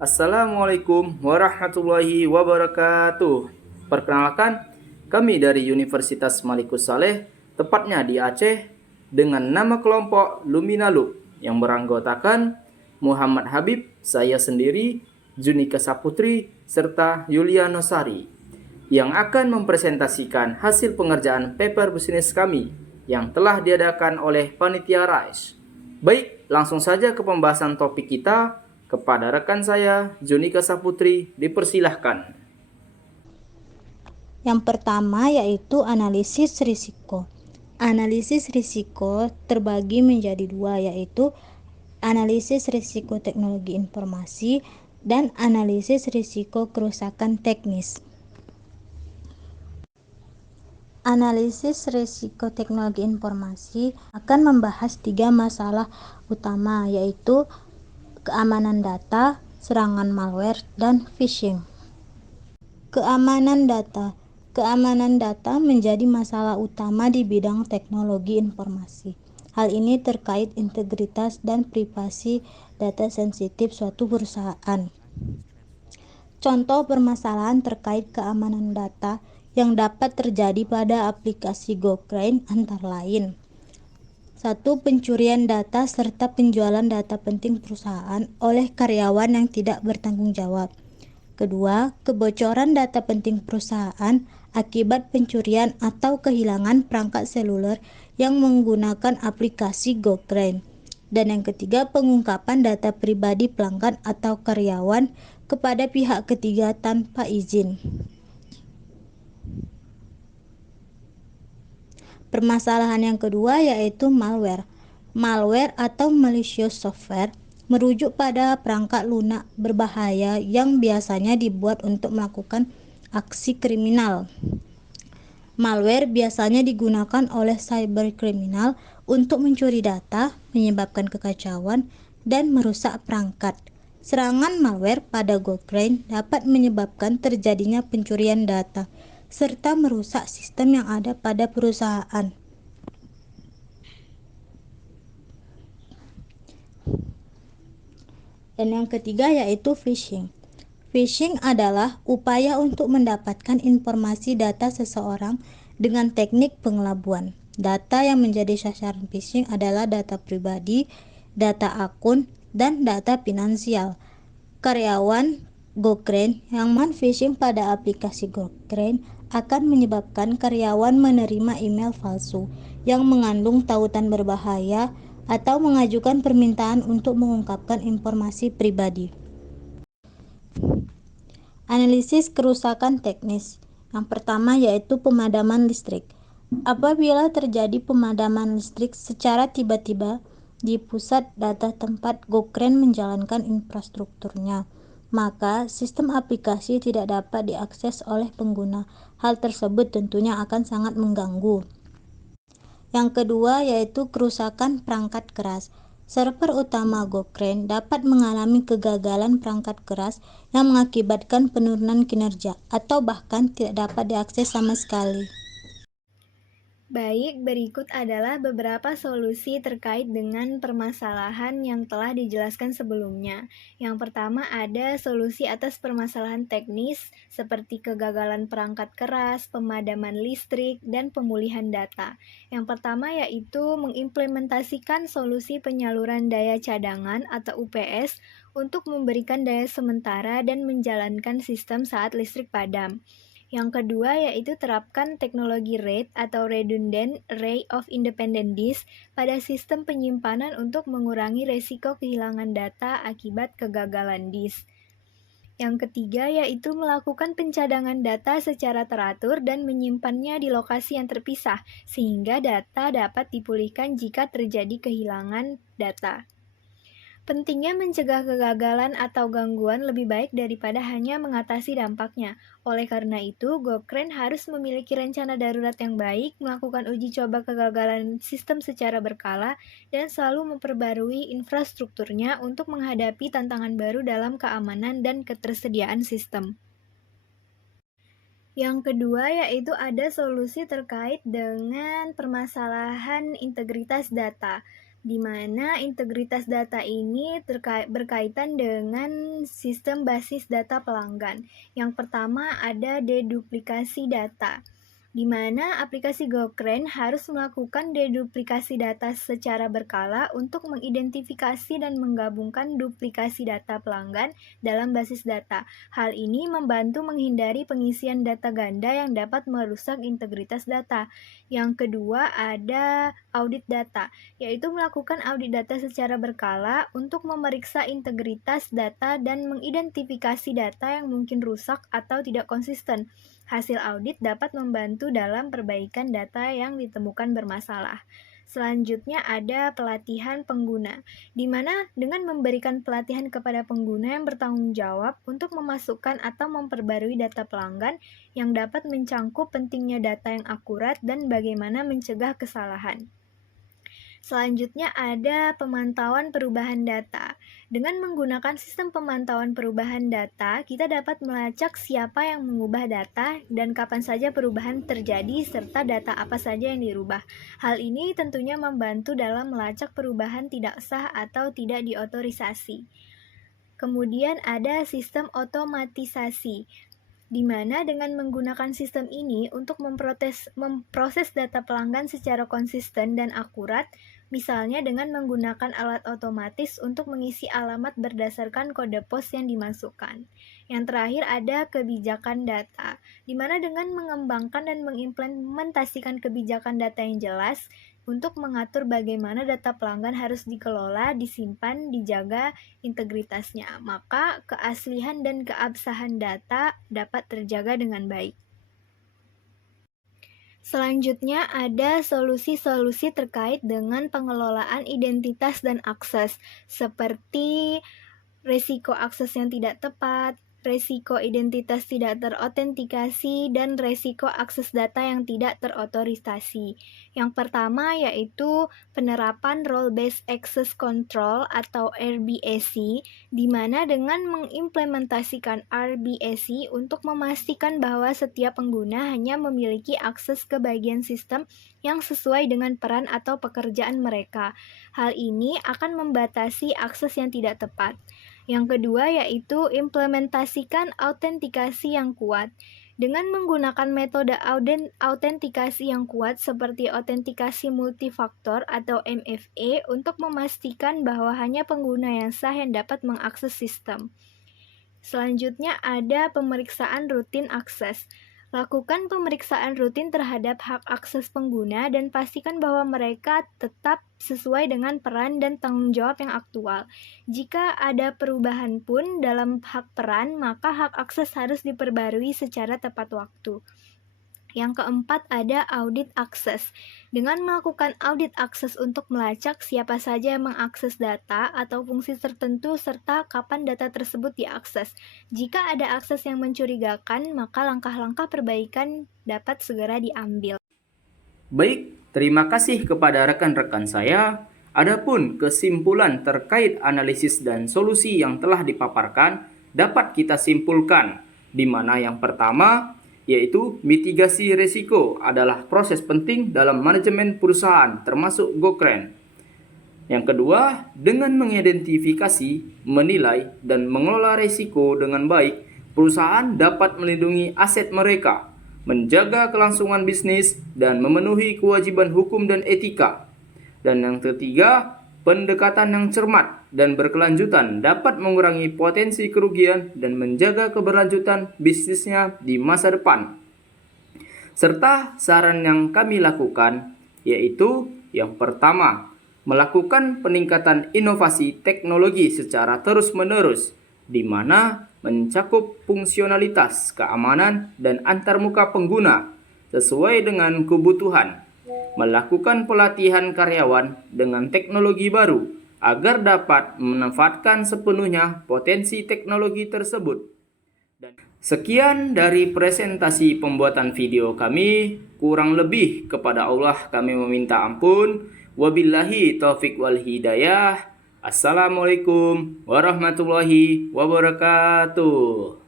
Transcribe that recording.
Assalamualaikum warahmatullahi wabarakatuh. Perkenalkan, kami dari Universitas Malikus Saleh, tepatnya di Aceh, dengan nama kelompok Luminalu yang beranggotakan Muhammad Habib, saya sendiri, Junika Saputri, serta Yuliano Sari, yang akan mempresentasikan hasil pengerjaan paper bisnis kami yang telah diadakan oleh Panitia RISE. Baik, langsung saja ke pembahasan topik kita. Kepada rekan saya, Junika Saputri, dipersilahkan. Yang pertama yaitu analisis risiko. Analisis risiko terbagi menjadi dua, yaitu analisis risiko teknologi informasi dan analisis risiko kerusakan teknis. Analisis risiko teknologi informasi akan membahas tiga masalah utama, yaitu keamanan data, serangan malware, dan phishing. Keamanan data. Keamanan data menjadi masalah utama di bidang teknologi informasi. Hal ini terkait integritas dan privasi data sensitif suatu perusahaan. Contoh permasalahan terkait keamanan data yang dapat terjadi pada aplikasi GoCrane antara lain: 1. Pencurian data serta penjualan data penting perusahaan oleh karyawan yang tidak bertanggung jawab. Kedua, kebocoran data penting perusahaan akibat pencurian atau kehilangan perangkat seluler yang menggunakan aplikasi GoCrane. Dan yang ketiga, pengungkapan data pribadi pelanggan atau karyawan kepada pihak ketiga tanpa izin. Permasalahan yang kedua yaitu malware. Malware atau malicious software merujuk pada perangkat lunak berbahaya yang biasanya dibuat untuk melakukan aksi kriminal. Malware biasanya digunakan oleh cyberkriminal untuk mencuri data, menyebabkan kekacauan, dan merusak perangkat. Serangan malware pada GoCrane dapat menyebabkan terjadinya pencurian data serta merusak sistem yang ada pada perusahaan. Dan yang ketiga yaitu phishing. Phishing adalah upaya untuk mendapatkan informasi data seseorang dengan teknik pengelabuan. Data yang menjadi sasaran phishing adalah data pribadi, data akun, dan data finansial. Karyawan GoCrane yang phishing pada aplikasi GoCrane akan menyebabkan karyawan menerima email palsu yang mengandung tautan berbahaya atau mengajukan permintaan untuk mengungkapkan informasi pribadi. Analisis kerusakan teknis. Yang pertama yaitu pemadaman listrik. Apabila terjadi pemadaman listrik secara tiba-tiba di pusat data tempat GoCrane menjalankan infrastrukturnya, maka sistem aplikasi tidak dapat diakses oleh pengguna. Hal tersebut tentunya akan sangat mengganggu. Yang kedua yaitu kerusakan perangkat keras. Server utama GoCrane dapat mengalami kegagalan perangkat keras yang mengakibatkan penurunan kinerja atau bahkan tidak dapat diakses sama sekali. Baik, berikut adalah beberapa solusi terkait dengan permasalahan yang telah dijelaskan sebelumnya. Yang pertama ada solusi atas permasalahan teknis seperti kegagalan perangkat keras, pemadaman listrik, dan pemulihan data. Yang pertama yaitu mengimplementasikan solusi penyaluran daya cadangan atau UPS untuk memberikan daya sementara dan menjalankan sistem saat listrik padam. Yang kedua yaitu terapkan teknologi RAID atau Redundant Array of Independent Disk pada sistem penyimpanan untuk mengurangi resiko kehilangan data akibat kegagalan disk. Yang ketiga yaitu melakukan pencadangan data secara teratur dan menyimpannya di lokasi yang terpisah, sehingga data dapat dipulihkan jika terjadi kehilangan data. Pentingnya mencegah kegagalan atau gangguan lebih baik daripada hanya mengatasi dampaknya. Oleh karena itu, GoCrane harus memiliki rencana darurat yang baik, melakukan uji coba kegagalan sistem secara berkala, dan selalu memperbarui infrastrukturnya untuk menghadapi tantangan baru dalam keamanan dan ketersediaan sistem. Yang kedua yaitu ada solusi terkait dengan permasalahan integritas data. di mana integritas data ini berkaitan dengan sistem basis data pelanggan. Yang pertama ada deduplikasi data, di mana aplikasi GoCrane harus melakukan deduplikasi data secara berkala untuk mengidentifikasi dan menggabungkan duplikasi data pelanggan dalam basis data. Hal ini membantu menghindari pengisian data ganda yang dapat merusak integritas data. Yang kedua ada audit data, yaitu melakukan audit data secara berkala untuk memeriksa integritas data dan mengidentifikasi data yang mungkin rusak atau tidak konsisten. Hasil audit dapat membantu dalam perbaikan data yang ditemukan bermasalah. Selanjutnya ada pelatihan pengguna, di mana dengan memberikan pelatihan kepada pengguna yang bertanggung jawab untuk memasukkan atau memperbarui data pelanggan yang dapat mencangkup pentingnya data yang akurat dan bagaimana mencegah kesalahan. Selanjutnya ada pemantauan perubahan data. Dengan menggunakan sistem pemantauan perubahan data, kita dapat melacak siapa yang mengubah data dan kapan saja perubahan terjadi serta data apa saja yang dirubah. Hal ini tentunya membantu dalam melacak perubahan tidak sah atau tidak diotorisasi. Kemudian ada sistem otomatisasi, di mana dengan menggunakan sistem ini untuk memproses data pelanggan secara konsisten dan akurat, misalnya dengan menggunakan alat otomatis untuk mengisi alamat berdasarkan kode pos yang dimasukkan. Yang terakhir ada kebijakan data, di mana dengan mengembangkan dan mengimplementasikan kebijakan data yang jelas untuk mengatur bagaimana data pelanggan harus dikelola, disimpan, dijaga integritasnya, maka keaslian dan keabsahan data dapat terjaga dengan baik. Selanjutnya ada solusi-solusi terkait dengan pengelolaan identitas dan akses, seperti resiko akses yang tidak tepat, resiko identitas tidak terautentikasi, dan resiko akses data yang tidak terotorisasi. Yang pertama yaitu penerapan Role-Based Access Control atau RBAC, di mana dengan mengimplementasikan RBAC untuk memastikan bahwa setiap pengguna hanya memiliki akses ke bagian sistem yang sesuai dengan peran atau pekerjaan mereka. Hal ini akan membatasi akses yang tidak tepat. Yang kedua yaitu implementasikan autentikasi yang kuat. Dengan menggunakan metode autentikasi yang kuat seperti autentikasi multifaktor atau MFA untuk memastikan bahwa hanya pengguna yang sah yang dapat mengakses sistem. Selanjutnya ada pemeriksaan rutin akses. Lakukan pemeriksaan rutin terhadap hak akses pengguna dan pastikan bahwa mereka tetap sesuai dengan peran dan tanggung jawab yang aktual. Jika ada perubahan pun dalam hak peran, maka hak akses harus diperbarui secara tepat waktu. Yang keempat ada audit akses. Dengan melakukan audit akses untuk melacak siapa saja yang mengakses data atau fungsi tertentu serta kapan data tersebut diakses. Jika ada akses yang mencurigakan, maka langkah-langkah perbaikan dapat segera diambil. Baik, terima kasih kepada rekan-rekan saya. Adapun kesimpulan terkait analisis dan solusi yang telah dipaparkan dapat kita simpulkan, di mana yang pertama yaitu mitigasi risiko adalah proses penting dalam manajemen perusahaan termasuk GoCrane. Yang kedua, dengan mengidentifikasi, menilai, dan mengelola risiko dengan baik, perusahaan dapat melindungi aset mereka, menjaga kelangsungan bisnis, dan memenuhi kewajiban hukum dan etika. Dan yang ketiga, pendekatan yang cermat dan berkelanjutan dapat mengurangi potensi kerugian dan menjaga keberlanjutan bisnisnya di masa depan. Serta saran yang kami lakukan yaitu yang pertama, melakukan peningkatan inovasi teknologi secara terus-menerus, di mana mencakup fungsionalitas, keamanan, dan antarmuka pengguna sesuai dengan kebutuhan. Melakukan pelatihan karyawan dengan teknologi baru agar dapat memanfaatkan sepenuhnya potensi teknologi tersebut. Sekian dari presentasi pembuatan video kami. Kurang lebih kepada Allah kami meminta ampun. Wabillahi taufiq wal hidayah. Assalamualaikum warahmatullahi wabarakatuh.